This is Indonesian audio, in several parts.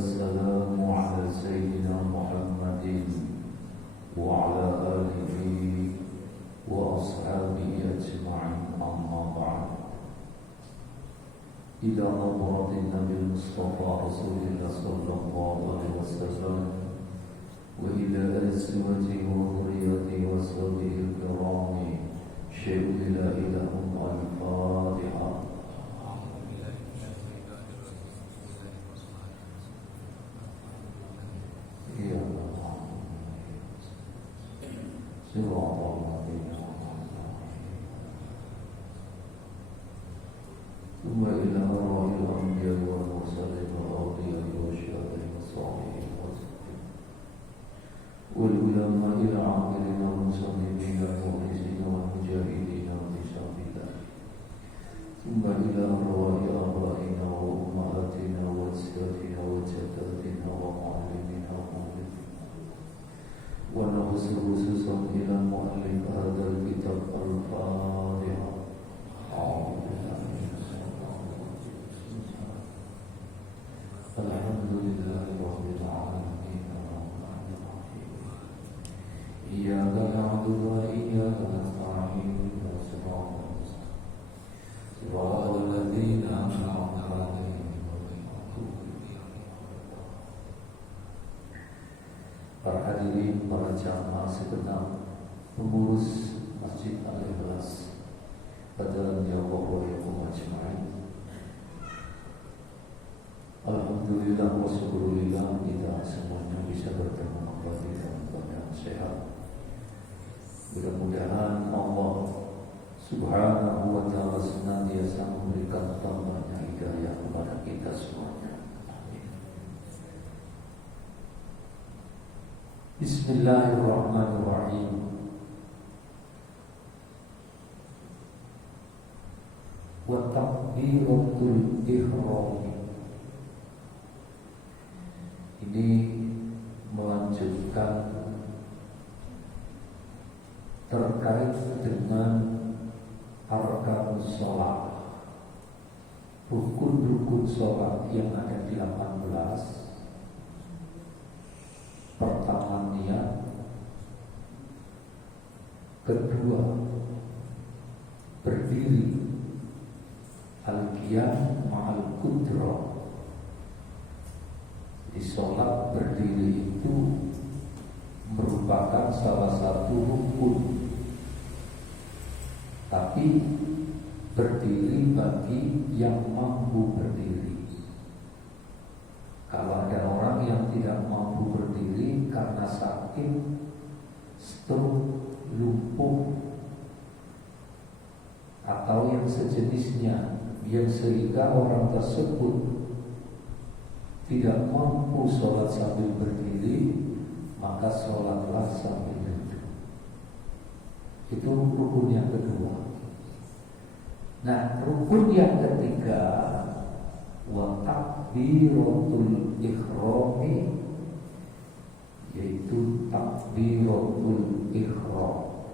والسلام على سيدنا محمد وعلى آله وأصحابه أجمعين أما بعد إلى نظرة النبي المصطفى رسول الله صلى الله عليه وسلم وإلى أزواجه وذريته وصحبه الكرام شهد لا إله إلا الفاتحة. ثم إلى أرواح الأنبياء والمرسلين والأولياء والشهداء والصالحين والعلماء العاملين والمصنفين والمخلصين والمجاهدين في سبيل الله. ثم إلى أرواح آبائنا وأمهاتنا وأجدادنا وجداتنا ومعلمينا ومعلمينا. ونخص خصوصا إلى مؤلف هذا الكتاب الفاتحة. الحمد لله رب العالمين الرحمن الرحيم إياك نعبد وإياك نستعين صراط الذين أنعمت عليهم غير المغضوب عليهم. Para hadirin, para jamaah segenap pengurus Masjid Al-Ikhlas Padaran Allah wa yakum ajma'in. Alhamdulillah wa syukurillah kita semuanya bisa bertemu kembali dalam keadaan sehat. Mudah-mudahan Allah Subhanahu wa ta'ala senantiasa memberikan tambahnya hidayah kepada kita semuanya. Amin. Bismillahirrahmanirrahim. Wa takbiratul ihram. Ini melanjutkan terkait dengan arkan sholat, rukun-rukun sholat yang ada 18. Pertama niat, kedua berdiri, al-qiyam ma'al qudrah. Di sholat berdiri itu merupakan salah satu rukun, tapi berdiri bagi yang mampu berdiri. Kalau ada orang yang tidak mampu berdiri karena sakit, stroke, lumpuh, atau yang sejenisnya, yang sehingga orang tersebut tidak mampu sholat sambil berdiri, maka sholatlah sambil duduk. Itu rukun yang kedua. Nah, rukun yang ketiga, wa takbiratul ihrami, yaitu takbiratul ihram.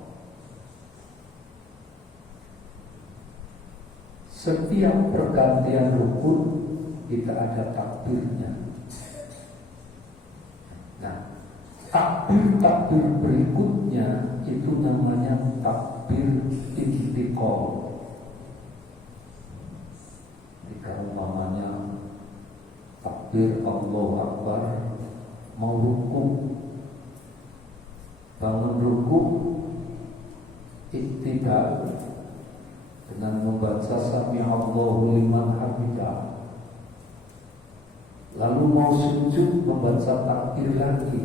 Setiap pergantian rukun kita ada takbirnya. Nah, takbir berikutnya itu namanya takbir intiqal. Jika umpamanya takbir Allahu Akbar, mau rukuk, bangun rukuk, iktidal dengan membaca Sami Allahu liman hamidah. Lalu mau sujud membaca takbir lagi,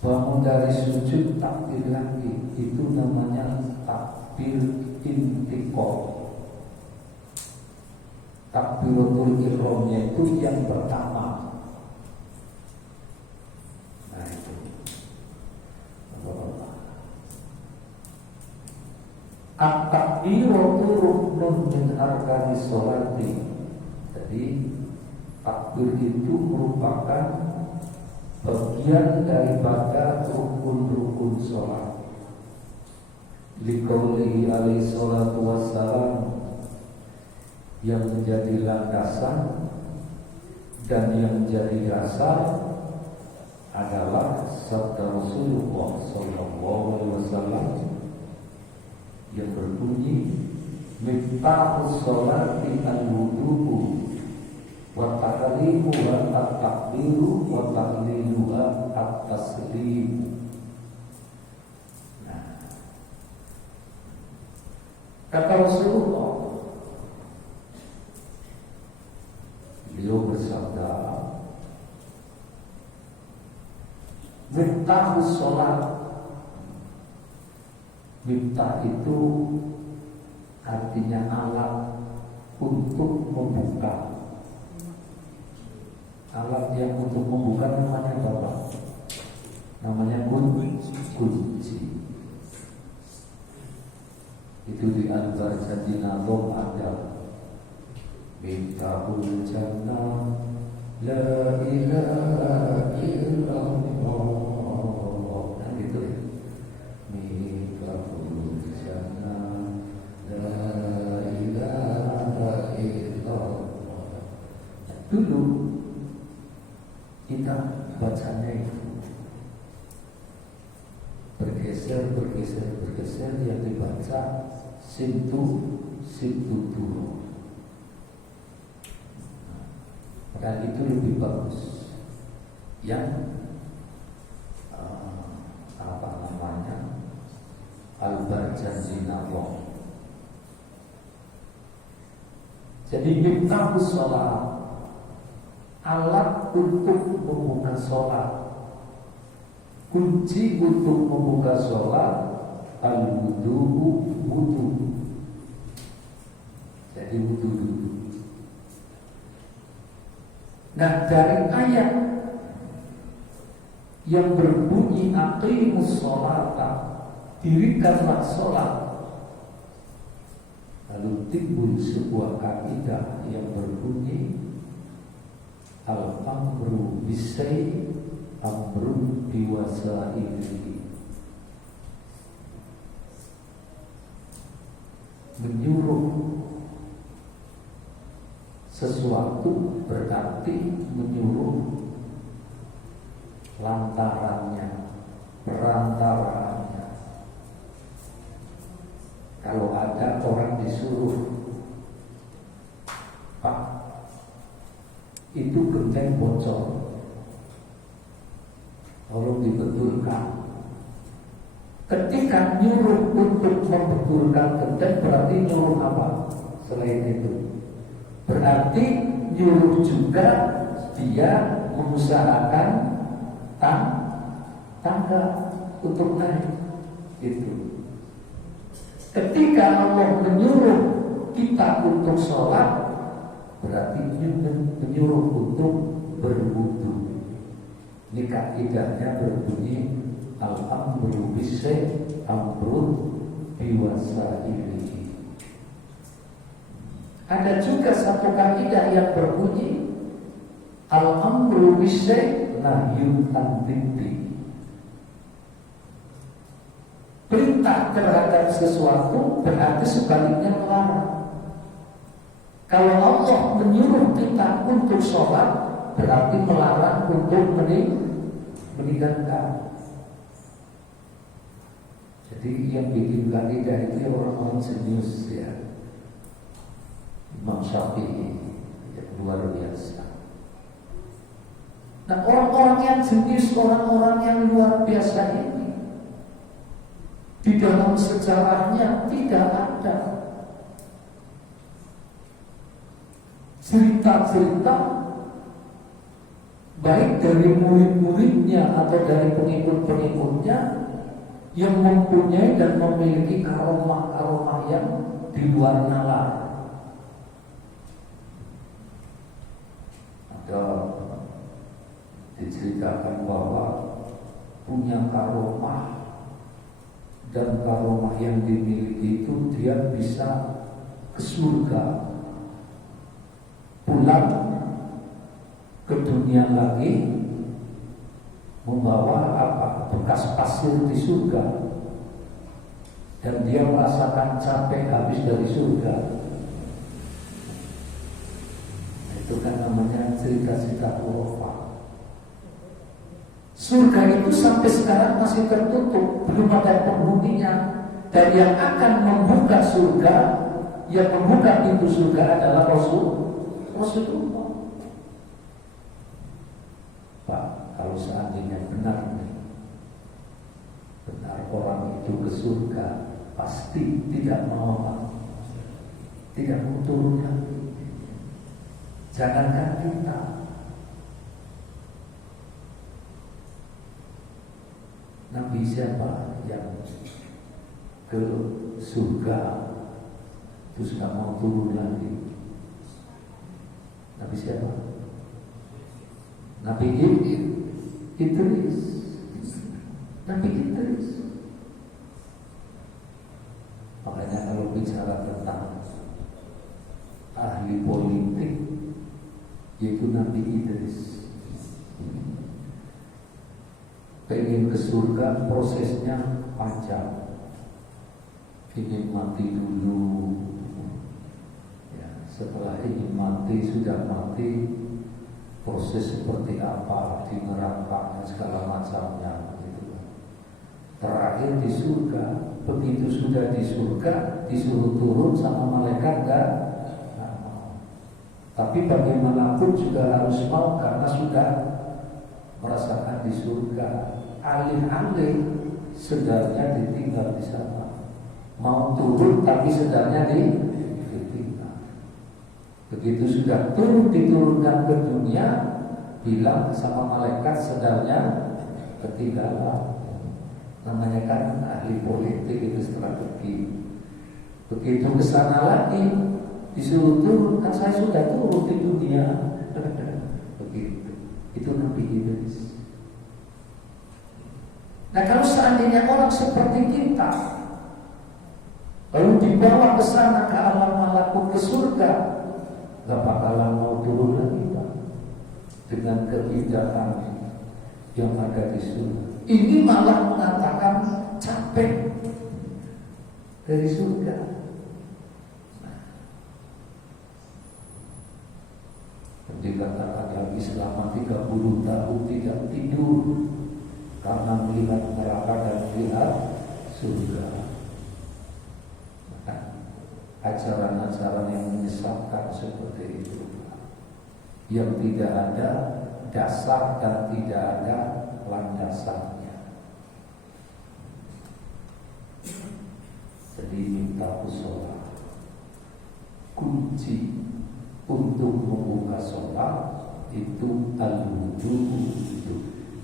bangun dari sujud takbir lagi. Itu namanya takbir intiqal. Takbiratul ihramnya itu yang pertama. Nah itu at-takbiratu ruknun min arkanis sholati. Jadi takbir itu merupakan bagian daripada rukun-rukun sholat. Liqaulihi alaihi salatu wassalam, yang menjadi landasan dan yang jadi dasar adalah sabda Rasulullah SAW yang berbunyi miftahus sholati al-wudu'u wa tahrimu wa at-takbiru wa tahliluha at-taslim. Nah, kata Rasulullah, beliau bersabda, miftahus sholat. Miftah itu artinya alat untuk membuka. Alat yang untuk membuka namanya apa? Namanya kunci. Itu di antara janji nazom ada Miftahul jannah la ilaha illallah. Nah gitu ya. Miftahul jannah la ilaha illallah. Dulu kita bacanya itu bergeser yang dibaca sintu dulu. Dan itu lebih bagus. Yang apa namanya al-barjanji nawong. Jadi miftahus sholat, alat untuk membuka sholat, kunci untuk membuka sholat, al-wudu, wudu. Jadi wudu dulu. Nah, dari ayat yang berbunyi aqimus sholata, dirikanlah sholat, lalu timbul sebuah kaidah yang berbunyi al-amru bisai amrun biwasailihi. Menyuruh sesuatu berarti menyuruh lantarannya, perantaraannya. Kalau ada orang disuruh, Pak, itu genteng bocor, tolong dibetulkan. Ketika nyuruh untuk membetulkan genteng berarti nyuruh apa? Selain itu berarti nyuruh juga dia mengusahakan tangga untuk naik. Itu. Ketika Allah menyuruh kita untuk sholat, berarti menyuruh untuk berwudu. Ini kaidahnya berbunyi al-amru bisai amrun biwasailihi. Ada juga satu kaidah yang berbunyi al-amru bisai nahyun an-diddi. Perintah terhadap sesuatu berarti sebaliknya melarang. Kalau Allah menyuruh kita untuk sholat, berarti melarang untuk meninggalkan. Jadi yang bikin kaidah itu orang-orang serius ya. Imam Syafi'i yang luar biasa. Nah, orang-orang yang jenius, orang-orang yang luar biasa ini di dalam sejarahnya tidak ada cerita-cerita baik dari murid-muridnya atau dari pengikut-pengikutnya yang mempunyai dan memiliki karomah-karomah yang di luar nalar. Diceritakan bahwa punya karomah, dan karomah yang dimiliki itu dia bisa ke surga, pulang ke dunia lagi membawa bekas pasir di surga, dan dia merasakan capek habis dari surga. Itu kan namanya cerita-cerita khurafat. Surga itu sampai sekarang masih tertutup, belum ada penghuninya. Dan yang akan membuka surga, yang membuka pintu surga adalah Rasulullah. Pak, kalau seandainya benar orang itu ke surga, pasti tidak mau turun lagi. Jangankan kita, Nabi siapa yang ke surga terus gak mau turun lagi? Nabi siapa? Nabi Idris. Nabi Idris. Makanya kalau bicara tentang ahli politik, yaitu Nabi Idris. Pengen ke surga prosesnya panjang. Ingin mati dulu, ya, setelah ingin mati, sudah mati, proses seperti apa di neraka dan segala macamnya gitu. Terakhir di surga. Begitu sudah di surga, disuruh turun sama malaikat gak mau. Tapi bagaimanapun juga harus mau karena sudah merasakan di surga. Alih-alih sedarnya ditinggal di sana. Mau turun tapi sedarnya ditinggal. Begitu sudah diturunkan ke dunia, bilang sama malaikat sedarnya ketinggalan. Namanya kan ahli politik, itu strategi. Begitu kesana lagi disuruh turun, kan saya sudah turun di dunia. Begitu. Itu Nabi Idris. Nah, kalau seandainya orang seperti kita lalu dibawa ke sana, ke alam malakut, ke surga, gak bakalan mau turun lagi, Pak. Dengan keindahan yang ada di surga. Ini malah mengatakan capek dari surga. Dikatakan lagi selama 30 tahun tidak tidur karena melihat neraka dan melihat surga. Ajaran-ajaran yang menyesatkan seperti itu, yang tidak ada dasar dan tidak ada landasannya. Jadi minta sholat, kunci untuk membuka sholat itu al-wudu.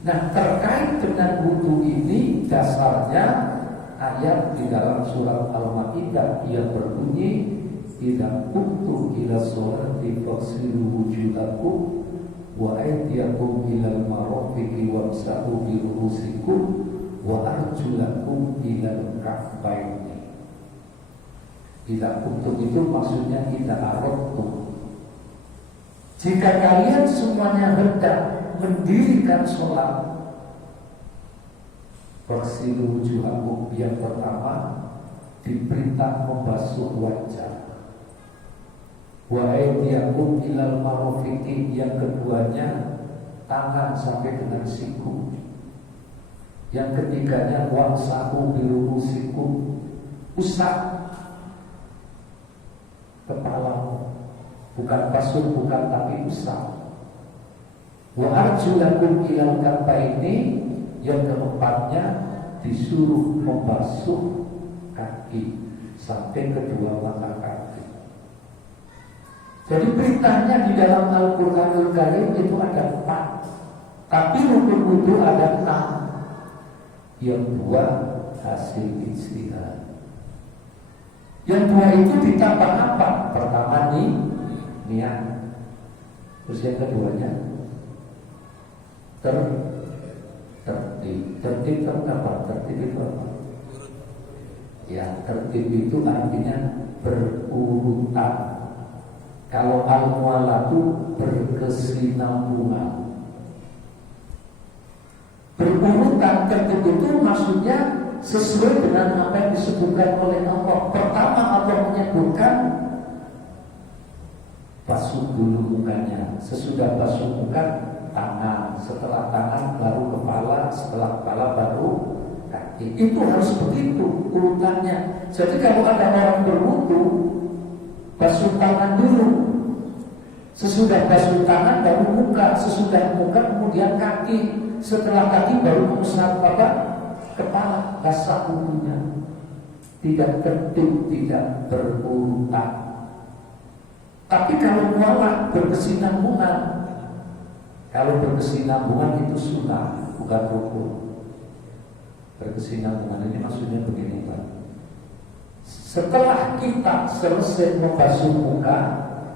Nah, terkait dengan wudu ini dasarnya ayat di dalam surat Al-Maidah yang berbunyi, "Idza qumtum ila sholati faghsilu wujuhakum wa aydiyakum ilal marafiqi wamsahu bi ru'usikum wa arjulakum ilal ka'baini." Idza qumtum itu maksudnya idza aradtum. Jika kalian semuanya hendak mendirikan sholat, faghsilu wujuhakum, yang pertama diperintah membasuh wajah. Wa aydiyakum ilal marafiqi, yang keduanya tangan sampai dengan siku. Yang ketiganya wamsahu bi ru'usikum, usap kepalamu. Bukan basuh, bukan, tapi usap. Wa arjulakum ilal ka'baini, yang keempatnya disuruh membasuh kaki sampai kedua mata kaki. Jadi perintahnya di dalam Al-Qur'anul Karim itu ada 4, tapi rukun wudu ada 6. Yang 2 hasil ijtihad. Yang 2 itu ditambah apa? Pertama niat. Terus yang keduanya tertib. Tertib apa? Tertib itu apa? Ya, tertib itu artinya berurutan. Kalau al-mualatu berkesinambungan. Berurutan, tertib itu maksudnya sesuai dengan apa yang disebutkan oleh Allah. Pertama Allah menyebutkan basuh dulu mukanya. Sesudah basuh muka, tangan, setelah tangan baru kepala, setelah kepala baru kaki. Itu harus begitu urutannya. Jadi kalau ada orang berwudu, basuh tangan dulu, sesudah basuh tangan baru muka, sesudah muka kemudian kaki, setelah kaki baru mengusap kepala. Basah wudunya, tidak tertib, tidak berurutan. Tapi kalau mualah berkesinambungan, kalau berkesinambungan itu sunnah, bukan rukun. Berkesinambungan ini maksudnya begini Pak. Setelah kita selesai membasuh muka,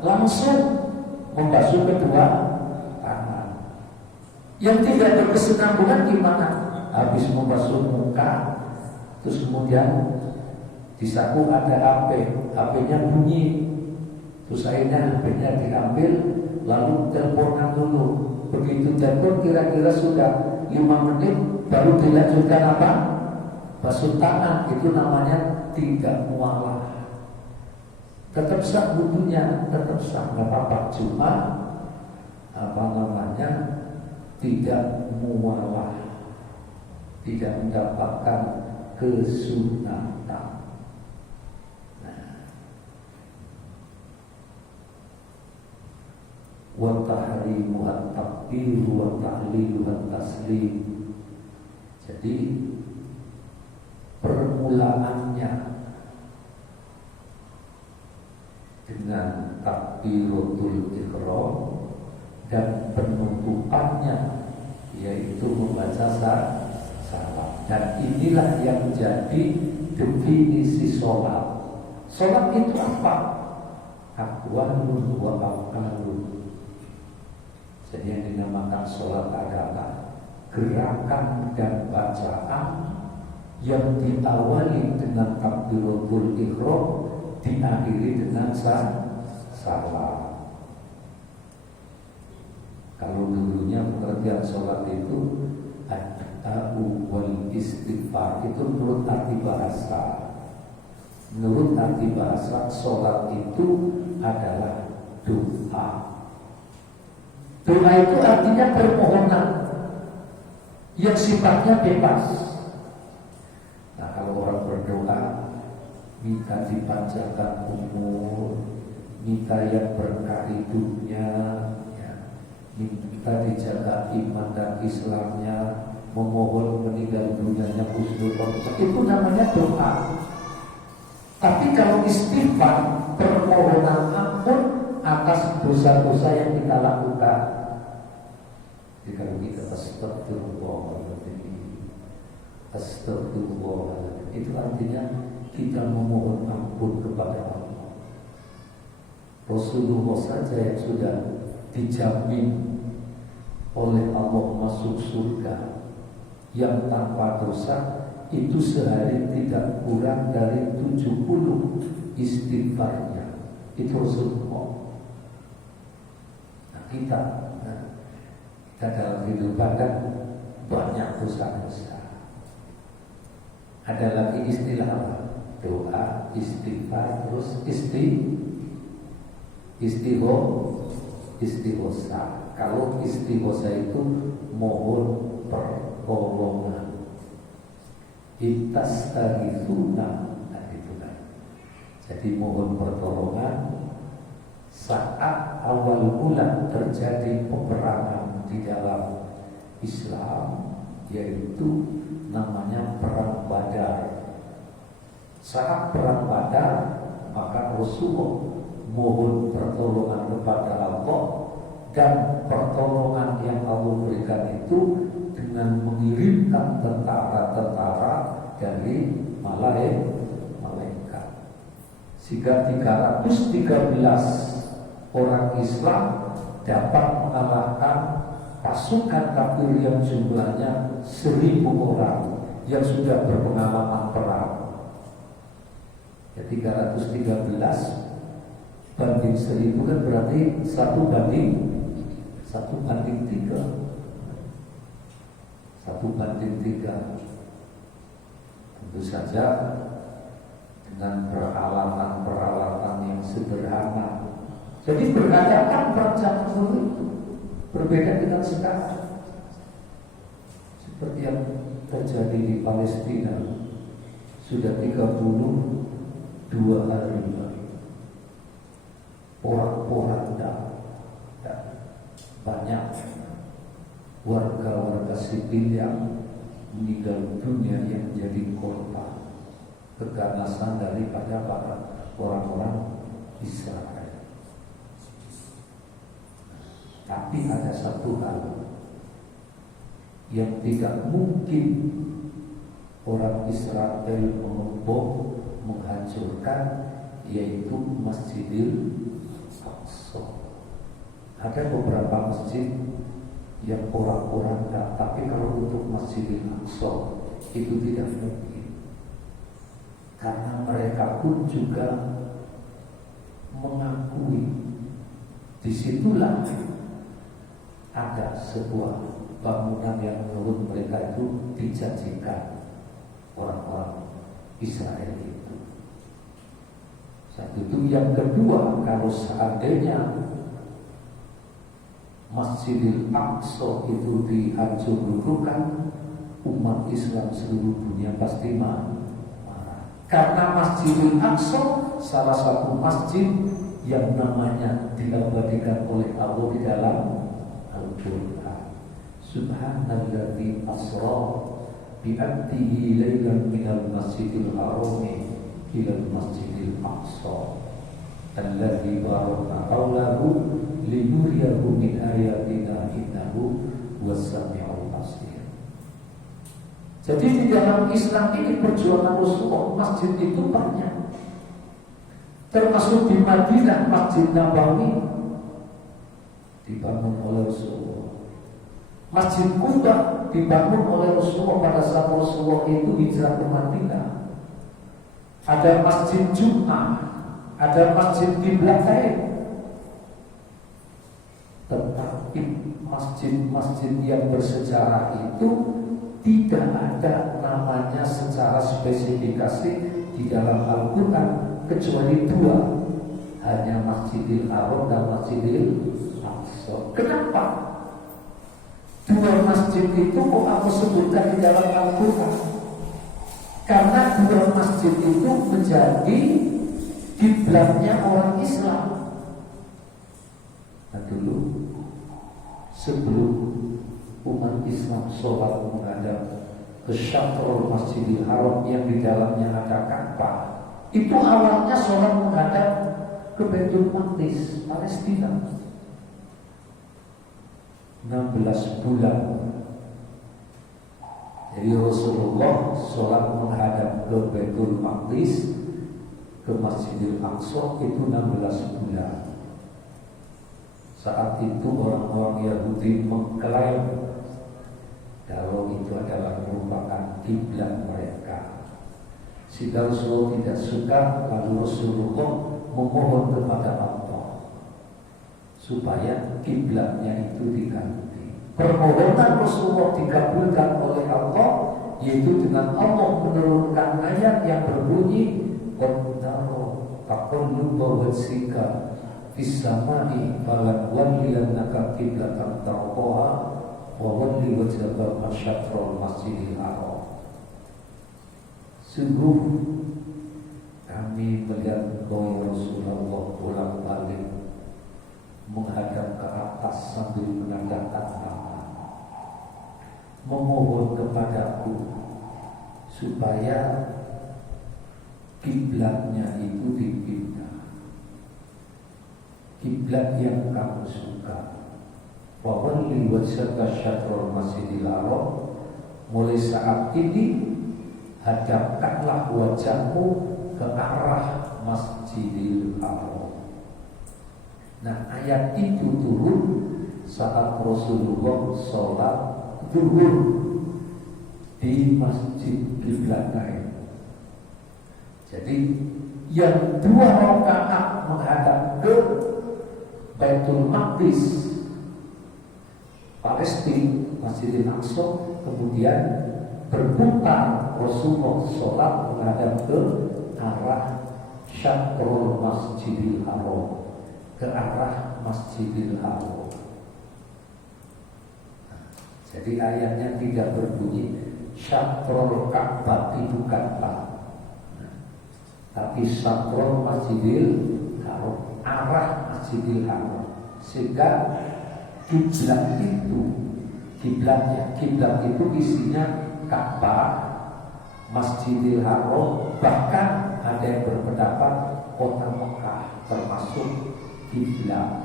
langsung membasuh kedua tangan. Yang tidak berkesinambungan gimana? Habis membasuh muka, terus kemudian di saku ada HP, HP-nya bunyi, terus akhirnya HP-nya diambil, lalu teleponan dulu. Begitu telepon kira-kira sudah 5 menit, baru dilanjutkan apa? Basuh tangan. Itu namanya tidak mualah. Tetap sah wudunya, tetap sah, nggak apa-apa. Cuma tidak mualah, tidak mendapatkan kesunatan. Wa tahrimu at-takbir wa tahlilu at-taslim. Jadi permulaannya dengan takbiratul ihram dan penutupannya yaitu membaca salam. Dan inilah yang menjadi definisi sholat. Sholat itu apa? Aqwalun wa af'alun. Jadi yang dinamakan sholat adalah gerakan dan bacaan yang diawali dengan takbiratul ihram, diakhiri dengan salam. Kalau dulunya pengertian sholat itu ad-du'a'u wal istighfar, itu menurut arti bahasa. Menurut arti bahasa, sholat itu adalah doa. Doa itu artinya permohonan yang sifatnya bebas. Nah, kalau orang berdoa, minta dipanjangkan umur, minta yang berkah hidupnya, ya, minta dijaga iman dan Islamnya, memohon meninggal dunianya husnul khotimah, itu namanya doa. Tapi kalau istighfar, permohonan ampun atas dosa-dosa yang kita lakukan. Jadi kalau kita astagfirullahaladzim, itu artinya kita memohon ampun kepada Allah. Rasulullah saja yang sudah dijamin oleh Allah masuk surga yang tanpa dosa, itu sehari tidak kurang dari 70 istighfarnya. Itu Rasulullah. Nah, kita dalam kehidupan kan banyak dosa-dosa. Ada lagi istilah apa? Doa, istighfar, terus istighosa. Kalau istighosa itu mohon pertolongan. Istaghithuna, nah itu kan. Jadi mohon pertolongan saat awal mula terjadi peperangan di dalam Islam, yaitu namanya perang Badar. Saat perang Badar, maka Rasulullah mohon pertolongan kepada Allah, dan pertolongan yang Allah berikan itu dengan mengirimkan tentara-tentara dari malaikat. Sehingga 313 orang Islam dapat mengalahkan pasukan kafir yang jumlahnya 1000 orang yang sudah berpengalaman perang. Ya, 313 banding 1000 kan berarti 1 banding 3. 1/3. Tentu saja dengan peralatan-peralatan yang sederhana, Jadi berhadapan perjalanan dulu itu berbeda dengan sekarang. Seperti yang terjadi di Palestina sudah 32 hari porak-poranda dan banyak warga-warga sipil yang meninggal dunia yang menjadi korban keganasan daripada para orang-orang Israel. Tapi ada satu hal yang tidak mungkin orang Israel mengebom, menghancurkan, yaitu Masjidil Aqsa. Ada beberapa masjid yang porak-poranda, tapi kalau untuk Masjidil Aqsa itu tidak mungkin, karena mereka pun juga mengakui disitulah ada sebuah bangunan yang menurut mereka itu dijanjikan orang-orang Israel itu. Satu itu. Yang kedua, kalau seandainya Masjidil Aqsa itu dihancur-hancurkan, umat Islam seluruh dunia pasti marah. Karena Masjidil Aqsa salah satu masjid yang namanya diabadikan oleh Allah di dalam Al-Quran. Subhanalladzi asra bi'abdihi laylan minal masjidil harami ilal masjidil aqsa alladzi barakna hawlahu linuriyahu min ayatina innahu was-sami'ul basir. Jadi di dalam Islam ini perjuangan Rasulullah, masjid itu banyak. Termasuk di Madinah, Masjid Nabawi dibangun oleh Rasulullah. Masjid Quba dibangun oleh Rasulullah pada saat Rasulullah itu hijrah ke Madinah. Ada Masjid Jum'ah, ada Masjid Qiblatain. Tetapi masjid-masjid yang bersejarah itu tidak ada namanya secara spesifikasi di dalam Al-Quran kecuali dua, hanya Masjidil Haram dan Masjidil Aqsa. Kenapa? Dua masjid itu kok aku sebutkan di dalam Al-Quran? Karena dua masjid itu menjadi kiblatnya orang Islam. Nah dulu sebelum umat Islam sholat menghadap ke Syatrul Masjidil Haram yang di dalamnya ada Ka'bah, itu awalnya sholat menghadap ke Baitul Maqdis, Palestina. 16 bulan. Jadi Rasulullah sholat menghadap ke Baitul Maqdis, ke Masjidil Aqsa itu 16 bulan. Saat itu orang-orang Yahudi mengklaim kalau itu adalah merupakan kiblat mereka. Sehingga Rasulullah tidak suka, lalu Rasulullah memohon kepada Allah supaya kiblatnya itu diganti. Permohonan Rasulullah dikabulkan oleh Allah, yaitu dengan Allah menurunkan ayat yang berbunyi qad nara taqalluba wajhika fis samai falanwalliyannaka qiblatan tardaha wa walli wajhaka syatrul masjidil haram. Sungguh kami melihat bahwa Rasulullah bolak-balik menghadap ke atas sambil menandakan tangan, memohon kepadaku supaya kiblatnya itu dipindah, kiblat yang kamu suka. Wa walli wajhaka syatrul masjidil haram, mulai saat ini hadapkanlah wajahmu ke arah Masjidil Haram. Nah ayat itu turun saat Rasulullah sholat zuhur di Masjid Qiblatain. Jadi yang 2 rakaat menghadap ke Baitul Maqdis Palestina, Masjidil Aqsa, kemudian berputar Rasulullah sholat menghadap ke arah Syatrul Masjidil Haram, ke arah Masjidil Haram. Jadi ayatnya tidak berbunyi syatrul Ka'bah, bukan Pak, tapi syatrul Masjidil Haram, arah Masjidil Haram. Sehingga kiblat itu isinya Ka'bah, Masjidil Haram, bahkan ada yang berpendapat kota Mekah termasuk kiblat.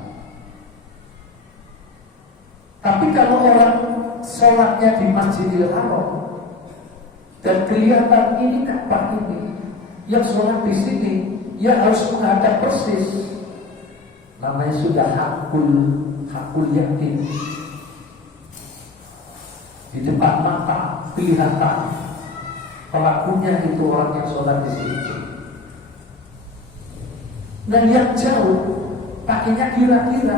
Tapi kalau orang sholatnya di Masjidil Haram dan kelihatan ini Ka'bah ini, yang sholat di sini, ya harus menghadap persis. Namanya sudah hakul yakin. Di depan mata kelihatan pelakunya itu orang yang sholat di sini. Dan yang jauh pakainya kira-kira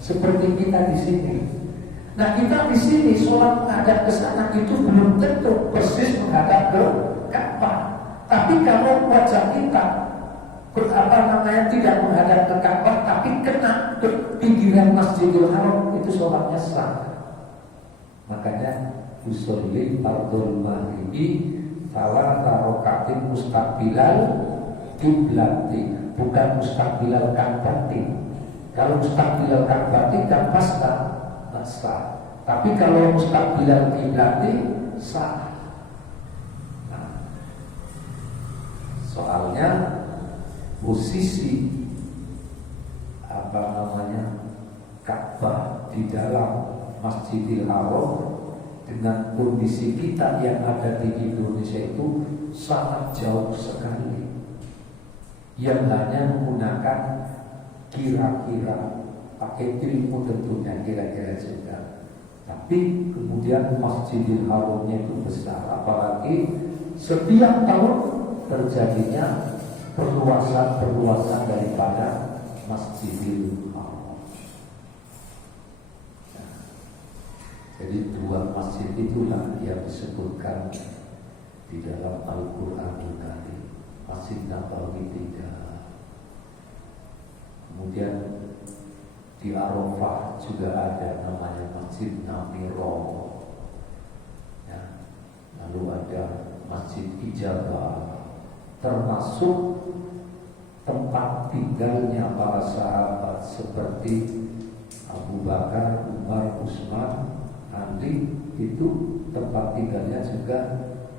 seperti kita di sini. Nah, kita di sini sholat menghadap ke sana itu belum tentu persis menghadap ke Ka'bah. Tapi kalau wajah kita tidak menghadap ke Ka'bah, tapi kena ke pinggiran Masjidil Haram, itu sholatnya sah. Makanya usolli fardhul maghribi salasa rakaatin mustaqbilal qiblati, bukan mustaqbilal Ka'bati. Kalau mustaqbilal Ka'bati kan pasti sah. Tapi kalau mustaqbilal qiblati sah. Nah, soalnya posisi Ka'bah di dalam Masjidil Haram dengan kondisi kita yang ada di Indonesia itu sangat jauh sekali. Yang hanya menggunakan kira-kira, pakai ilmu tentunya kira-kira juga. Tapi kemudian Masjidil Haramnya itu besar, apalagi setiap tahun terjadinya perluasan daripada Masjidil Haram. Jadi dua masjid itulah yang disebutkan di dalam Al-Quran tadi. Masjid Nabawi 3. Kemudian di Arafah juga ada namanya Masjid Namiro. Ya. Lalu ada Masjid Ijabah, termasuk tempat tinggalnya para sahabat seperti Abu Bakar, Umar, Utsman, Ali. Itu tempat tinggalnya juga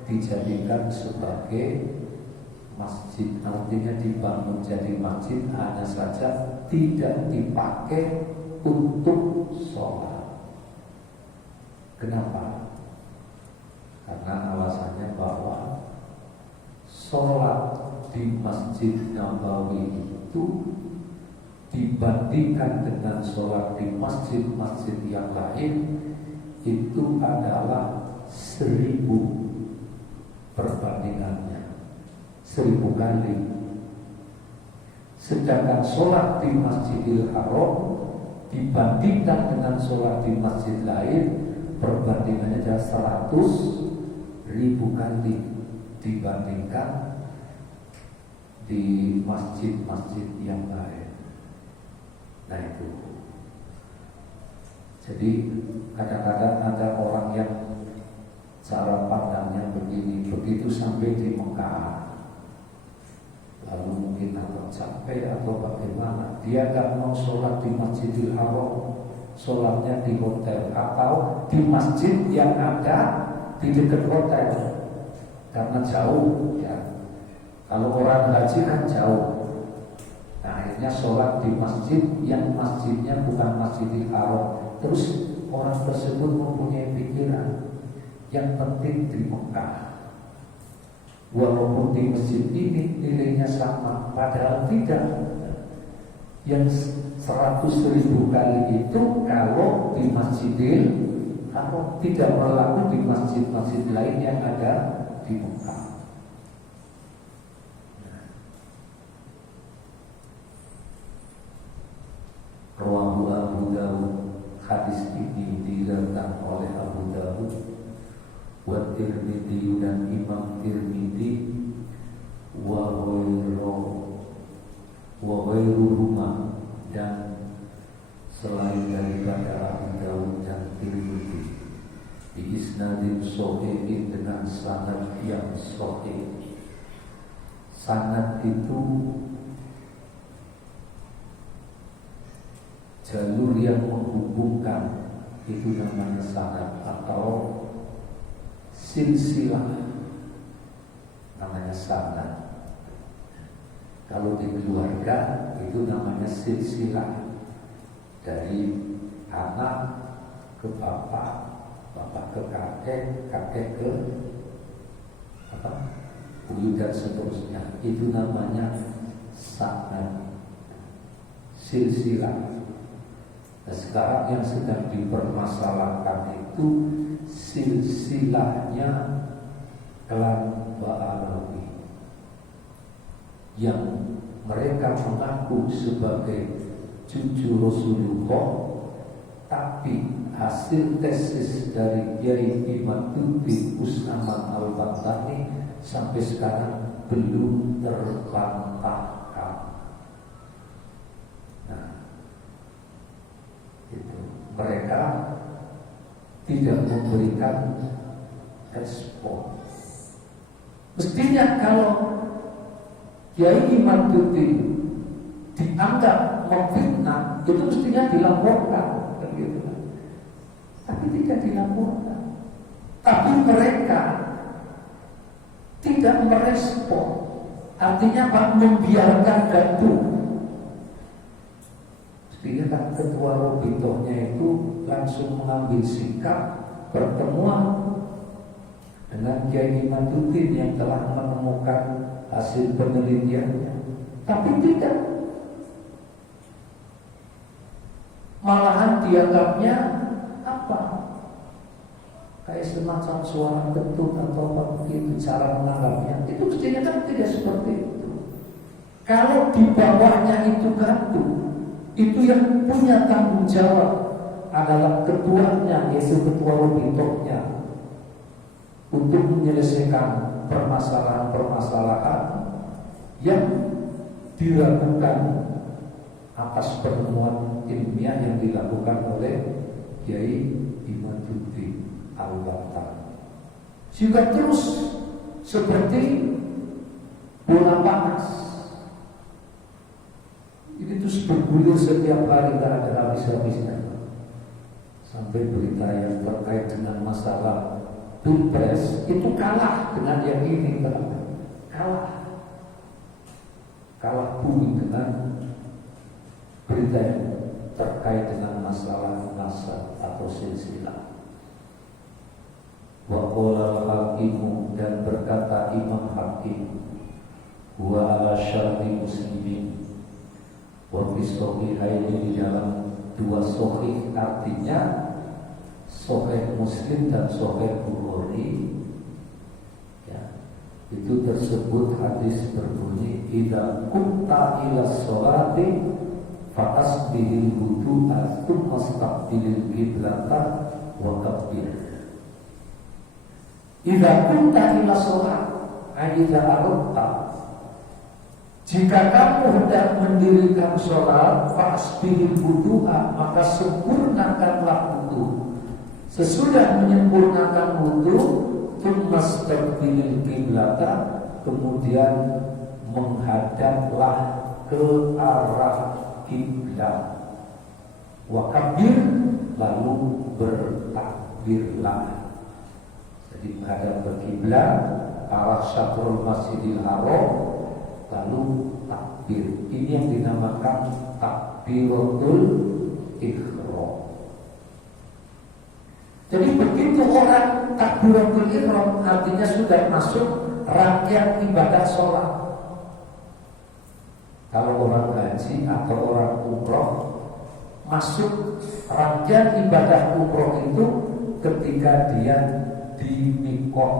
dijadikan sebagai masjid, artinya dibangun jadi masjid, hanya saja tidak dipakai untuk sholat. Kenapa? Karena alasannya bahwa sholat di Masjid Nabawi itu dibandingkan dengan sholat di masjid-masjid yang lain itu adalah 1000 perbandingannya, 1000 kali. Sedangkan sholat di Masjidil Haram dibandingkan dengan sholat di masjid lain, perbandingannya adalah 100.000 kali dibandingkan di masjid-masjid yang lain. Nah itu. Jadi kadang-kadang ada orang yang cara pandangnya begini, begitu sampai di Mekah, lalu mungkin agak capek atau bagaimana, dia gak mau sholat di Masjidil Haram, sholatnya di hotel atau di masjid yang ada di dekat hotel, karena jauh ya. Kalau orang haji kan jauh. Nah, akhirnya sholat di masjid yang masjidnya bukan Masjidil Haram. Terus orang tersebut mempunyai pikiran yang penting di Mekah, walaupun di masjid ini nilainya sama, padahal tidak. Yang 100.000 kali itu kalau di Masjidil Haram, tidak berlaku di masjid-masjid lain yang ada di Mekah. Rawahu Abu Dawud. Hadis ini diriwayatkan oleh Abu Dawud, wa Tirmidzi dan Imam Tirmidzi, wa ghairuhuma selain daripada Abu Dawud dan Tirmidzi bi isnadin shahihin dengan sanad yang sahih. Sanad itu jalur yang menghubungkan, itu namanya sanad, atau silsilah namanya sanad. Kalau di keluarga itu namanya silsilah, dari anak ke bapak, bapak ke kakek, kakek ke buyut dan seterusnya. Itu namanya sanad, silsilah. Nah, sekarang yang sedang dipermasalahkan itu silsilahnya klan Ba'alawi, yang mereka mengaku sebagai cucu Rasulullah, tapi hasil tesis dari Kiai Imaduddin Usman Al-Bantani sampai sekarang belum terbantahkan. Nah, itu mereka tidak memberikan respon. Mestinya kalau Kiai Imaduddin dianggap memfitnah, itu mestinya dilaporkan, gitu. Tapi tidak dilaporkan. Tapi mereka tidak merespon. Artinya Pak, membiarkan gaduh. Mestinya kan ketua Robitohnya itu langsung mengambil sikap, pertemuan dengan Kiai Imaduddin yang telah menemukan hasil penelitiannya. Tapi tidak, malahan dianggapnya apa? Kayak semacam suara kentut atau apa begitu cara menganggapnya. Itu mestinya kan tidak seperti itu. Kalau di bawahnya itu gaduh, itu yang punya tanggung jawab adalah ketuanya, yaitu ketua Robitohnya, untuk menyelesaikan permasalahan-permasalahan yang diragukan atas pertemuan ilmiah yang dilakukan oleh Kiai Imaduddin Al-Bantani. Juga terus seperti bola panas, ini terus bergulir setiap hari, tidak ada habis-habisnya. Sampai berita yang terkait dengan masalah Pilpres itu kalah dengan yang ini, kalah bumi dengan berita yang terkait dengan masalah nasab atau silsilah. Wa qala al-hakimu, dan berkata Imam Hakim, wa ala syarti muslimin, wa fi sahihaini, di dalam dua sahih, artinya Sahih Muslim dan Sahih Bukhari, ya, itu tersebut hadis berbunyi, idza kunta ila sholati fa'asbihil wudu'a tsumma istaqbilil qiblata wa kabbir. Idza kunta ila sholat, idza aradta, jika kamu hendak mendirikan sholat, fa'asbihil wudu'a, maka sempurnakanlah wudu. Sesudah menyempurnakan wudu, tsumastaqbilil qiblata, kemudian menghadaplah ke arah kiblat. Wa kabbir, lalu bertakbirlah. Jadi menghadap ke kiblat, arah Syatrul Masjidil Haram, lalu takbir. Ini yang dinamakan takbiratul ihram. Jadi begitu orang takbiratul ihram, artinya sudah masuk rangkaian ibadah sholat. Kalau orang haji atau orang umroh, masuk rangkaian ibadah umroh itu ketika dia di miqat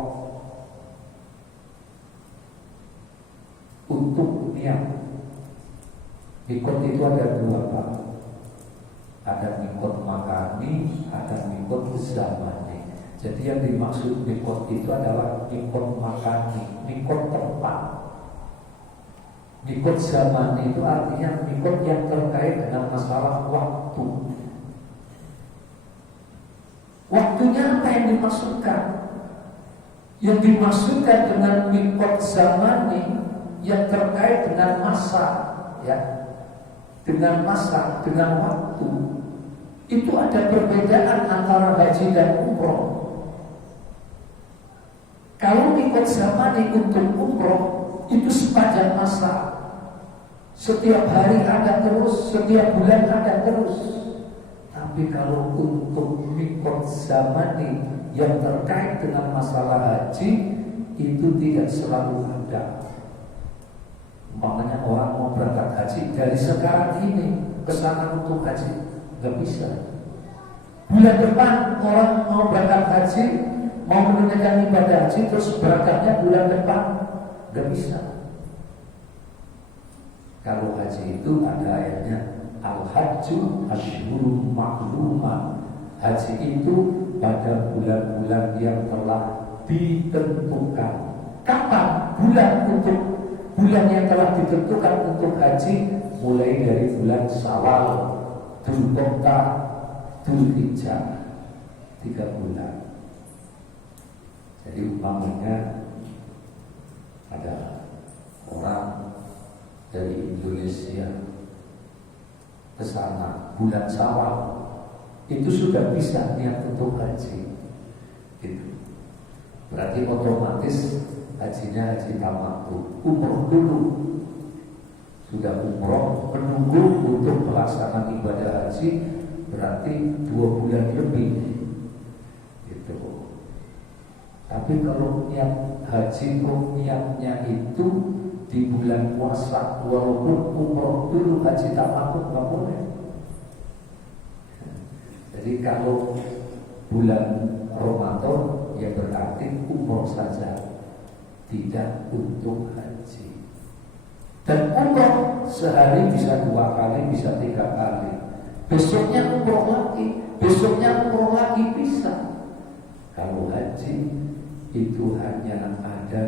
untuk niat. Miqat itu ada dua, Pak. Ada miqat makani, ada miqat zamani. Jadi yang dimaksud miqat itu adalah miqat makani, miqat tempat. Mikot zaman itu artinya mikot yang terkait dengan masalah waktu. Waktunya apa yang dimaksudkan? Yang dimaksudkan dengan mikot zaman ini yang terkait dengan masa, ya, dengan masa, dengan waktu. Itu ada perbedaan antara haji dan umroh. Kalau mikot zaman untuk umroh itu sepanjang masa, setiap hari ada terus, setiap bulan ada terus. Tapi kalau untuk mikot zaman yang terkait dengan masalah haji itu tidak selalu ada. Makanya orang mau berangkat haji dari sekarang ini ke sana untuk haji nggak bisa. Bulan depan orang mau berangkat haji, mau menunaikan ibadah haji terus berangkatnya bulan depan, nggak bisa. Kalau haji itu ada ayatnya, al-hajju asyhurun ma'lumat. Haji itu pada bulan-bulan yang telah ditentukan. Kapan bulan yang telah ditentukan untuk haji? Mulai dari bulan Syawal, Dzulqa'dah, Dzulhijjah, 3 bulan. Jadi umpamanya ada orang dari Indonesia ke sana bulan Syawal, itu sudah bisa niat untuk haji. Gitu. Berarti otomatis hajinya haji tamattu, umroh dulu. Sudah umroh, menunggu untuk pelaksanaan ibadah haji, berarti 2 bulan lebih. Gitu. Tapi kalau niat haji, niatnya itu di bulan puasa, walaupun umroh dulu haji tamattu nggak boleh. Jadi kalau bulan Ramadan ya berarti umroh saja, tidak untuk haji. Dan umroh sehari bisa 2 kali, bisa 3 kali. Besoknya umroh lagi, besoknya umroh lagi bisa. Kalau haji itu hanya ada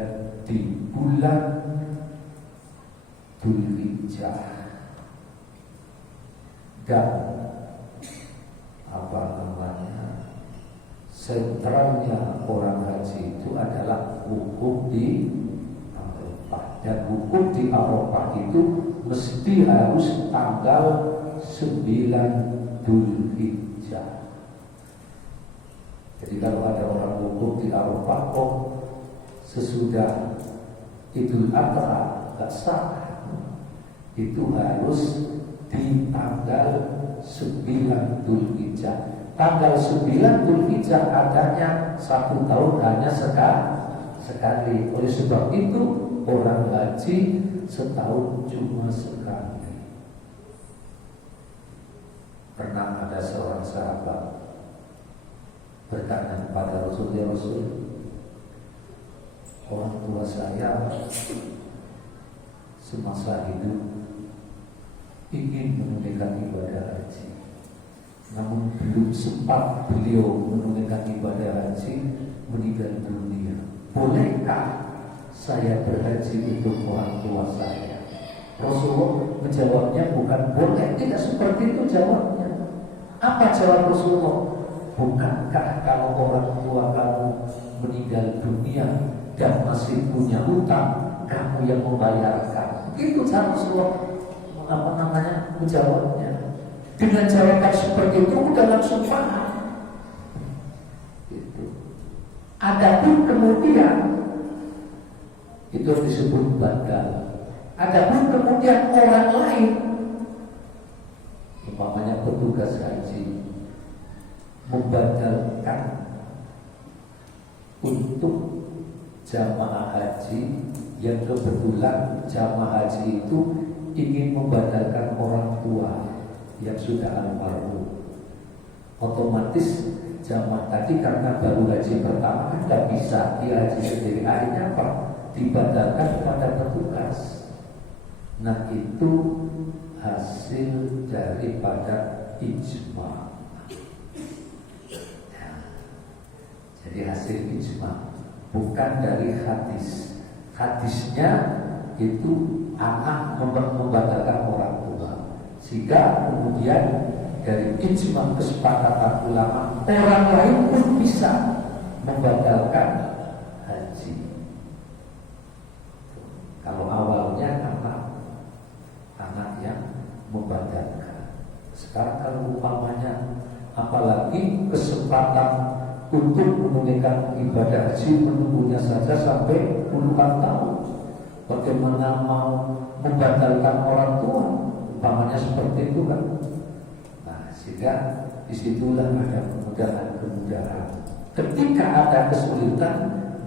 di bulan Dzulhijjah. Dan sentralnya orang haji itu adalah wukuf di Arafah. Dan wukuf di Arafah itu mesti harus tanggal 9 Dzulhijjah. Jadi kalau ada orang wukuf di Arafah kok sesudah Idul Adha nggak sah. Itu harus di tanggal 9 Dzulhijjah. Tanggal 9 Dzulhijjah adanya 1 tahun hanya sekali. Oleh sebab itu orang haji setahun cuma sekali. Pernah ada seorang sahabat bertanya kepada Rasul, ya Rasul, orang tua saya semasa hidup ingin menunaikan ibadah haji, namun belum sempat beliau menunaikan ibadah haji, meninggal dunia. Bolehkah saya berhaji untuk orang tua saya? Rasulullah menjawabnya bukan boleh, tidak seperti itu jawabnya. Apa jawab Rasulullah? Bukankah kalau orang tua kamu meninggal dunia dan masih punya hutang, kamu yang membayarkan? Itu cara Rasulullah menjawabnya. Dengan jawaban seperti itu udah langsung paham. Gitu. Adapun kemudian itu disebut badal. Adapun kemudian orang lain, umpamanya petugas haji, membadalkan untuk jamaah haji yang kebetulan jamaah haji itu ingin membadalkan orang tua yang sudah almarhum. Otomatis jamaah tadi karena baru haji pertama kan tidak bisa dia haji sendiri, akhirnya apa? Dibadalkan kepada petugas. Nah itu hasil daripada ijma. Jadi hasil ijma, bukan dari hadis. Hadisnya itu anak membatalkan orang tua. Sehingga kemudian dari ijma kesepakatan ulama, orang lain pun bisa membatalkan haji. Kalau awalnya anak yang membatalkan. Sekarang kalau umpamanya apalagi kesempatan untuk menunaikan ibadah haji menunggunya saja sampai puluhan tahun. Bagaimana mau membatalkan orang tua? Umpamanya seperti itu kan. Nah, sehingga disitulah ada kemudahan-kemudahan. Ketika ada kesulitan,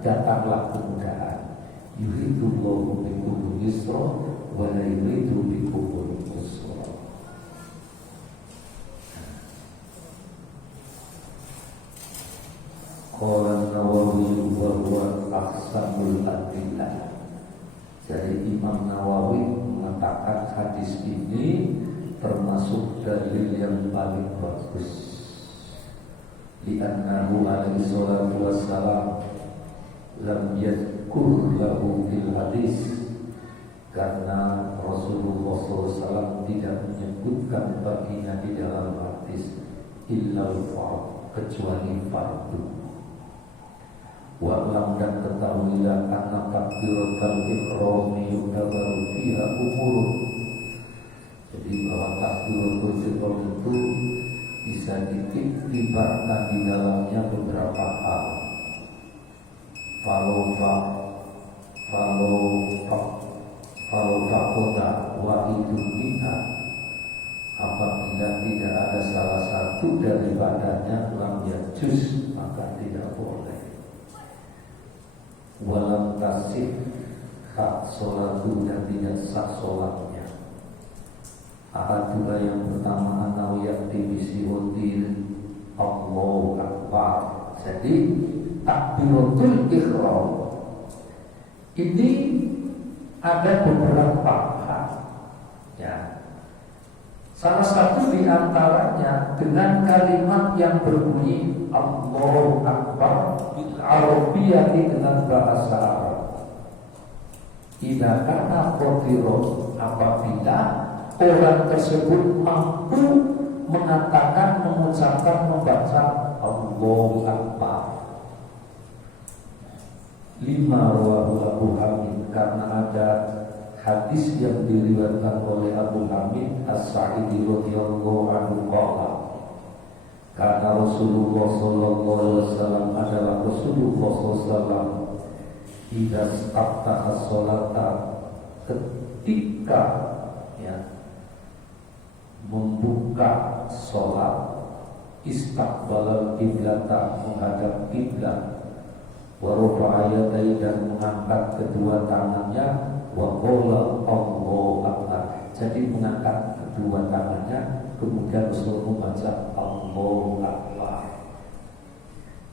datanglah kemudahan. Yuridullahu bikumul yusra wa la yuridu bikumul usra. Qala Nawawi wa huwa aqsamul adillah. Jadi Imam Nawawi mengatakan hadis ini termasuk dalil yang paling bagus. Li'annahu alaihi salatu wassalam lam yadhkur lahu fil hadis, karena Rasulullah SAW tidak menyebutkan baginya di dalam hadis illal fard, kecuali fardu. Wa'lam dan ketahuilah anna takbiratul ihrami yudabaru fiha umur. Jadi bahwa takbiratul ihram itu bisa diiktibarkan di dalamnya beberapa hal. Falau fakoda wahidun minha, apabila tidak ada salah satu daripadanya lam yajuz, maka tidak boleh. Walam tasih hak sholatu, dan tidak sah sholatnya. Ahadullah yang pertama anau yakti bisiwotir Allahu Akbar. Jadi takbiratul ihram ini ada beberapa hal, ya. Salah satu di antaranya dengan kalimat yang berbunyi Allahu Akbar bil Arabiyyati, dengan bahasa Arab. Idza kana qadiron, apabila orang tersebut mampu mengatakan, mengucapkan, membaca Allahu Akbar. Lima rawahu Abu Hamid, karena ada hadis yang diriwayatkan oleh Abu Hamid As-Sa'idi radhiyallahu anhu qala, karena Rasulullah sallallahu alaihi wasallam adalah Rasulullah sallallahu idza staftaha sholata, ketika membuka sholat, istaqbalal qiblata, menghadap kiblat, wa rafa'a yadayhi, dan mengangkat kedua tangannya, wa qala Allahu Akbar. Jadi mengangkat kedua tangannya, kemudian Rasul membaca Allahu Akbar.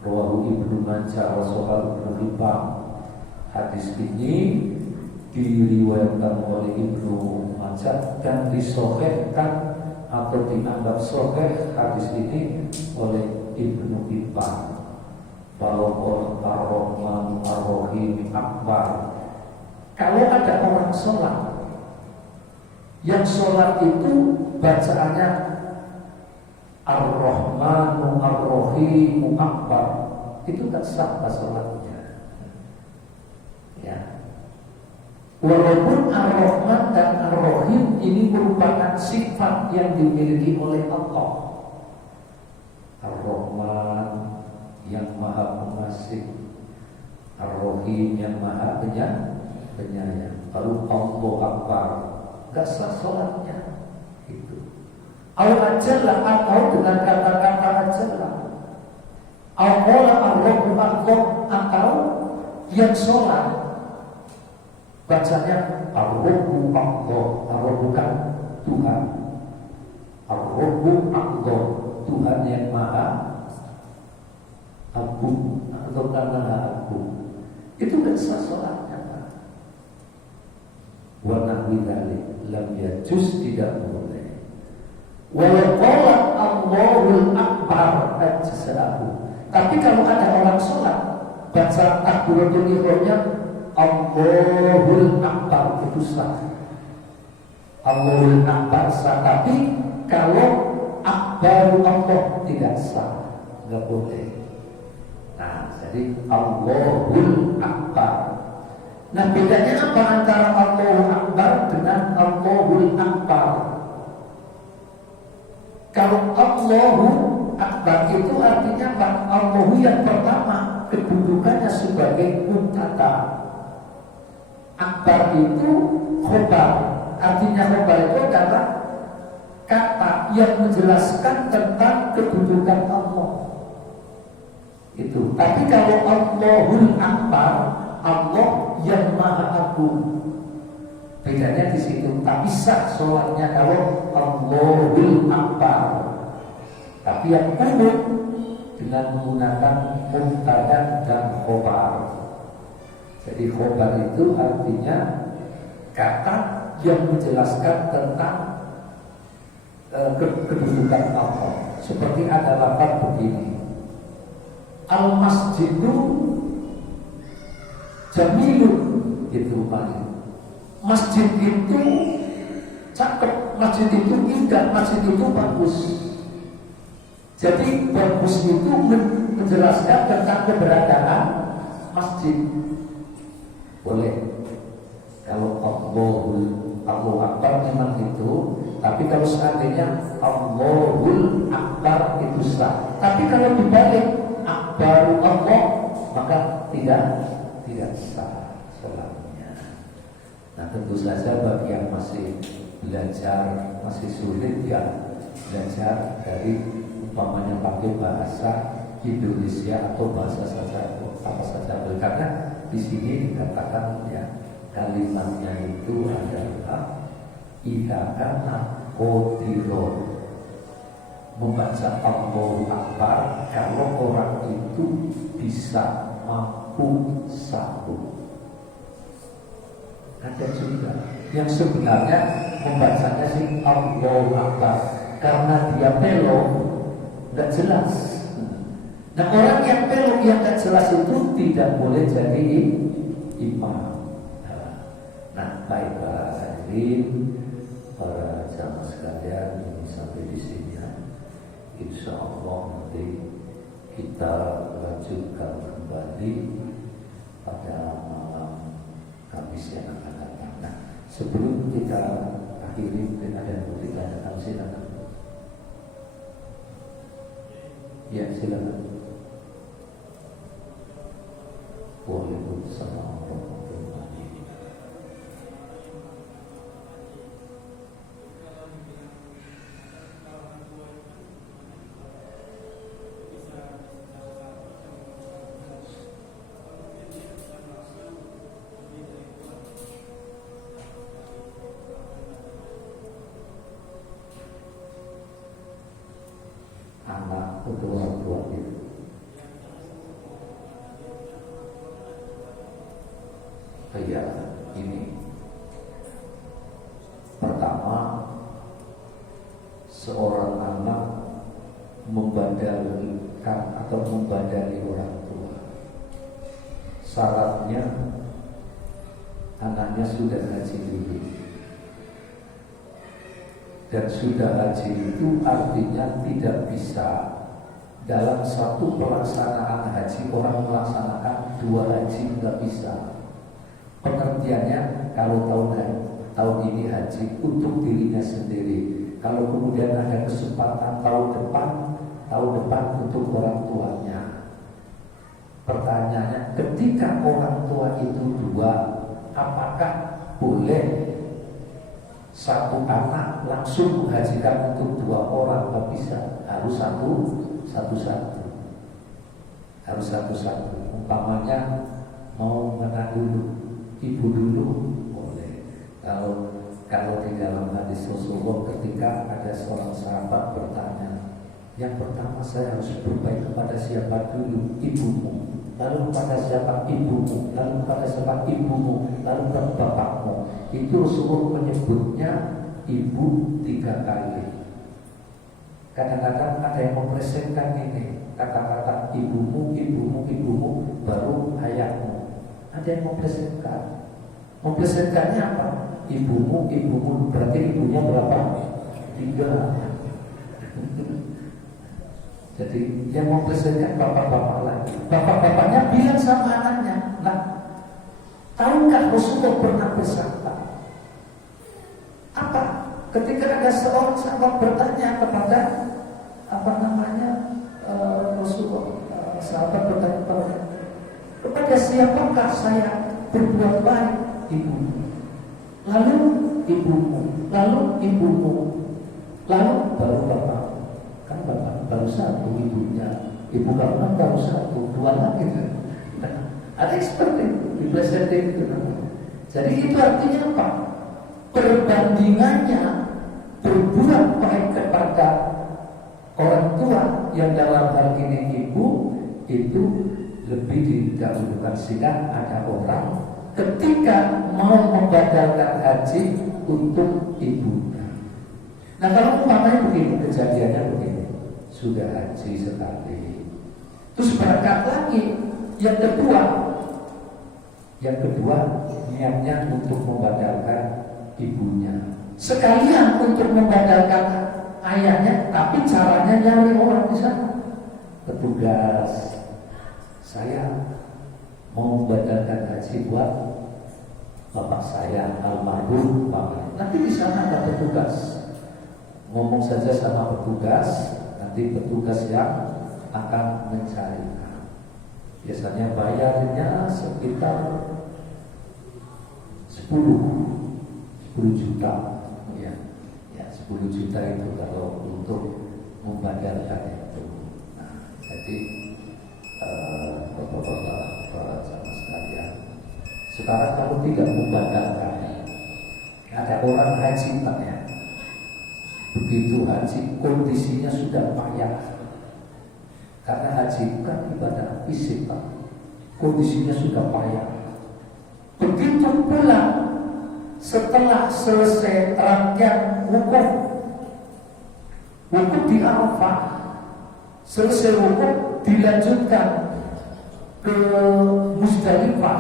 Rawahu Ibnu Majah wa Sahih Ibnu Hibban. Hadis ini diriwayatkan oleh Ibnu Majah dan disahihkan atau dianggap sahih hadis ini oleh Ibnu Hibban. Bahwa Ar-Rahman Ar-Rahim Akbar. Kalau ada orang sholat, yang sholat itu bacaannya Ar-Rahmanu Ar-Rahimu Akbar, itu tak sah sholatnya. Ya. Walaupun Ar-Rahman dan Ar-Rahim ini merupakan sifat yang dimiliki oleh Allah. Ar-Rahman yang maha pengasih, Ar-Rahim yang maha penyayang. Lalu Allahu Akbar, gak sah sholatnya. Itu Al-Ajallah, atau dengan kata-kata Ajallah, Al-Qala Ar-Rahmu Akbar, atau yang sholat bacanya Ar-Rahmu Akbar. Ar-Rahmu bukan Tuhan, Ar-Rahmu Akbar, Tuhan yang maha agung atau maha agung. Itu kan sah sholatnya, Pak. Wa nahwi dzalik lam yajuz, tidak boleh. Wa qala Allahul Akbar ajza'ahu. Tapi kalau ada orang sholat baca takbiratul ihramnya Allahul Akbar, itu sah. Allahul Akbar sah, tapi kalau Akbar Allah tidak sah, nggak boleh. Nah, jadi Allahul Akbar. Nah, bedanya apa antara Allahul Akbar dengan Allahul Akbar? Kalau Allahu Akbar itu artinya apa? Allahu yang pertama, kedudukannya sebagai mubtada. Akbar itu khobar. Artinya khobar itu adalah kata yang menjelaskan tentang kedudukan Allah. Itu. Tapi kalau Allahul Akbar, Allah yang Maha Agung. Bedanya di situ. Tapi sah sholatnya kalau Allahul Akbar. Tapi yang umum dengan menggunakan mubtada dan khobar. Jadi khobar itu artinya kata yang menjelaskan tentang kedudukan Allah. Seperti ada lafaz begini, al-masjidu jamilun, itu paling. Masjid itu cakep, masjid itu indah, masjid itu bagus. Jadi bagus itu menjelaskan tentang keberadaan masjid. Boleh. Kalau Allahu Akbar memang itu. Tapi kalau seandainya Allahul Akbar itu sah. Tapi kalau dibalik Akbaru Allah, maka tidak sah sholatnya. Nah, tentu saja bagi yang masih belajar, masih sulit ya belajar dari umpamanya pakai bahasa Indonesia atau bahasa saja apa saja. Karena di sini dikatakan ya kalimatnya itu adalah idakana qodiron, membaca Allahu Akbar kalau orang itu bisa mampu sahur. Ada juga yang sebenarnya membacanya sih Allahu Akbar karena dia pelok, nggak jelas. Nah, orang yang pelok yang nggak jelas itu tidak boleh jadi imam. Nah, baik para hadirin, para jamaah sekalian, ini sampai di sini ya. Insya Allah nanti kita lanjutkan kembali pada malam Kamis yang akan datang. Nah, sebelum kita akhiri, ada yang mau ditanyakan, silakan. Ya, silakan. Waalaikumsalam warahmatullahi wabarakatuh. Anak untuk orang tua itu. Ya, ini pertama, seorang anak membadalkan atau membadali orang tua. Syaratnya anaknya sudah haji dulu. Dan sudah haji itu artinya tidak bisa dalam satu pelaksanaan haji orang melaksanakan dua haji, nggak bisa. Pengertiannya, kalau tahun ini haji untuk dirinya sendiri. Kalau kemudian ada kesempatan tahun depan untuk orang tuanya. Pertanyaannya, ketika orang tua itu dua, apakah boleh satu anak langsung menghajikan untuk dua orang? Nggak bisa, harus satu-satu. Harus satu-satu. Umpamanya mau mana dulu, ibu dulu boleh. Kalau di dalam hadis Rasulullah ketika ada seorang sahabat bertanya, yang pertama saya harus berbaik kepada siapa dulu? Ibumu. Lalu kepada siapa? Ibumu. Lalu kepada siapa? Ibumu. Lalu kepada bapakmu. Itu Rasulullah menyebutnya ibu 3 kali. Kadang-kadang ada yang mempresentkan ini, kata-kata ibumu, ibumu, ibumu, baru ayahmu. Ada yang mempresentkan. Mempresentkannya apa? ibumu berarti ibunya berapa? 3. Jadi yang mau presentkan bapak-bapak lagi. Bapak-bapaknya bilang sama anaknya, nah, tahukah Rasulullah pernah bersabda apa? Ketika ada seorang sahabat bertanya kepada Rasulullah, sahabat bertanya kepada siapakah saya berbuat baik? Ibumu, lalu ibumu, lalu ibumu, lalu baru bapak. Kan bapak baru 1, ibunya, ibu kamu baru 1, 2 lagi kan? Ada seperti itu di presenting itu. Jadi itu artinya apa? Perbandingannya berbuat baik kepada orang tua yang dalam hal ini ibu itu lebih didahulukan, sehingga ada orang ketika mau membatalkan haji untuk ibunya. Nah kalau umpamanya begini, kejadiannya begini, sudah haji sekali, terus berangkat lagi, yang kedua niatnya untuk membatalkan ibunya, sekalian untuk membatalkan ayahnya, tapi caranya nyari orang di sana, petugas, saya mau membatalkan haji buat bapak saya almarhum bapak. Nanti di sana ada petugas, ngomong saja sama petugas, nanti petugas yang akan mencari. Biasanya bayarnya sekitar 10 juta, ya 10 juta itu kalau untuk membatalkan itu. Nah, jadi bapak-bapak sama sekalian, sekarang kalau tidak membatalkan, ada orang haji Pak ya, begitu haji kondisinya sudah payah, karena haji bukan ibadah fisik Pak, kondisinya sudah payah. Begitu pulang setelah selesai rangkaian wukuf di Arafah, selesai wukuf dilanjutkan ke Musdalifah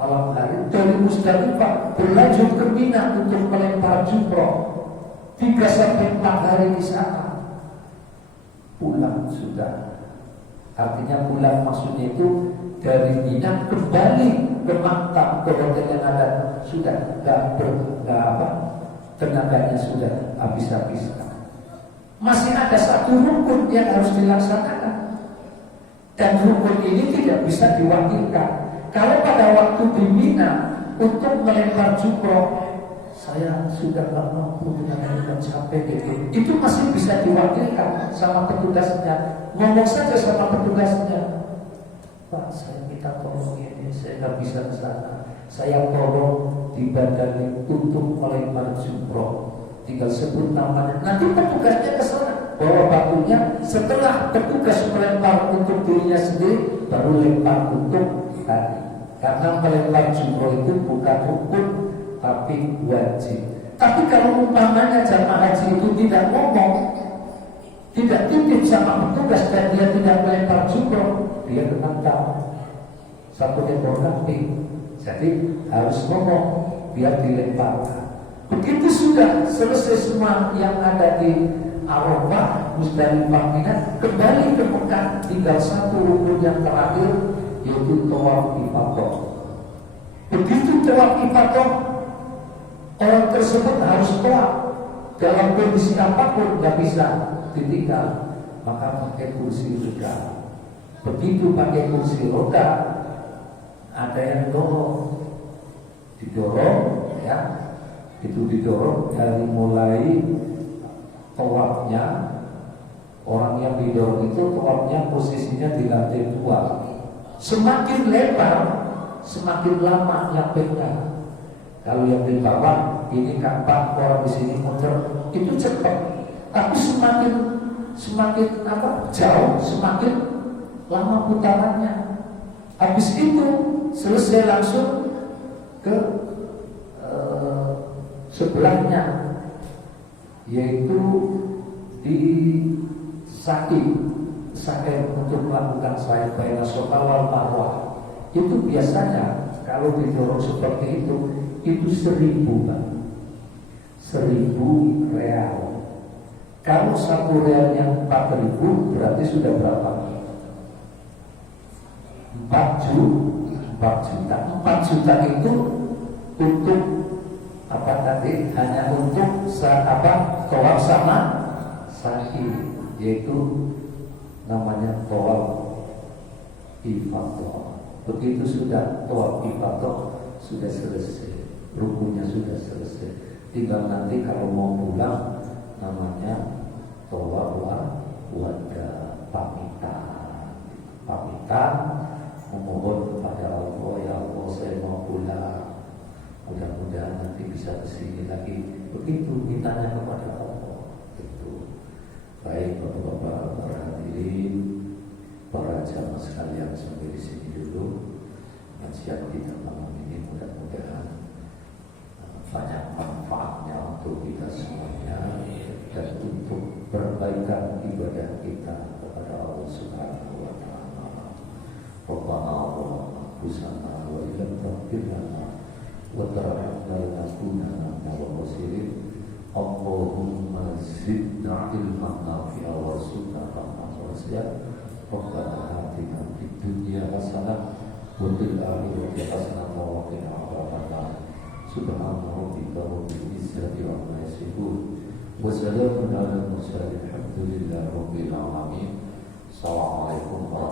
malam hari, dari Musdalifah berlanjut ke Mina untuk melempar jumroh 3-4 hari di sana. Pulang sudah, artinya pulang maksudnya itu dari Mina kembali ke Makkah, ke hotel yang ada, sudah tenaganya sudah habis-habis. Masih ada satu rukun yang harus dilaksanakan, dan rukun ini tidak bisa diwakilkan. Kalau pada waktu di Mina untuk melempar jumroh, saya sudah gak mampu dengan capek gitu, itu masih bisa diwakilkan sama petugasnya. Ngomong saja sama petugasnya, Pak, saya minta tolong ini, saya nggak bisa ke sana, saya tolong dibandari untuk melempar jumroh, tinggal sebut namanya, nanti petugasnya ke sana bawa batunya. Setelah petugas melempar untuk dirinya sendiri, baru lempar untuk tadi. Karena melempar jumroh itu bukan rukun tapi wajib. Tapi kalau umpamanya jamaah haji itu tidak ngomong, tidak titip sama petugas, dan dia tidak melempar jumroh, dia kena tahu satu ekor kambing. Jadi harus ngomong biar dilemparkan. Begitu sudah selesai semua yang ada di Arafah, Musdalifah, Mina, kembali ke Mekah, tinggal satu rukun yang terakhir, yaitu tawaf ifadah. Begitu tawaf ifadah, orang tersebut harus tawaf dalam kondisi apapun, nggak bisa ditinggal, maka pakai kursi roda. Begitu pakai kursi roda, ada yang didorong ya, itu didorong dari mulai tawafnya. Orang yang didorong itu tawafnya posisinya di lantai 2. Semakin lebar, semakin lama nyampenya. Kalau yang di bawah ini kapan orang di sini muter, itu cepat. Tapi semakin jauh, semakin lama putarannya. Habis itu selesai langsung ke sebelahnya, yaitu di Sa'i untuk melakukan sa'i baina Safa wal Marwah. Itu biasanya kalau didorong seperti itu 1000 Bang. 1.000 real. Kalau 1 realnya 4.000 berarti sudah berapa? 4 juta. 4 juta itu untuk apa tadi? Hanya untuk tawaf sama sa'i, yaitu namanya tawaf ifadah. Begitu sudah tawaf ifadah sudah selesai, rukunnya sudah selesai. Tinggal nanti kalau mau pulang namanya tawaf wada, pamitan, memohon kepada Allah, ya Allah saya mau pulang, mudah-mudahan nanti bisa kesini lagi. Begitu mintanya kepada Allah. Itu. Baik bapak-bapak, para hadirin, para jamaah sekalian, sampai di sini dulu kajian kita malam ini. Mudah-mudahan banyak manfaatnya untuk kita semuanya dan untuk perbaikan ibadah kita kepada Allah Subhanahu wa taala. Rabbana wa anfusana wa illam taghfir lana wa tarhamna lanakunanna minal khasirin. Allahumma zidna ilman nafi'a warzuqna rahmatan wasi'ah. Rabbana atina fid dunya hasanah wa fil akhirati hasanah wa qina adzabannar. Subhana rabbika rabbil izzati amma yasifun wa salamun alal mursalin, alhamdulillahi rabbil alamin. Assalamualaikum warahmatullahi wabarakatuh.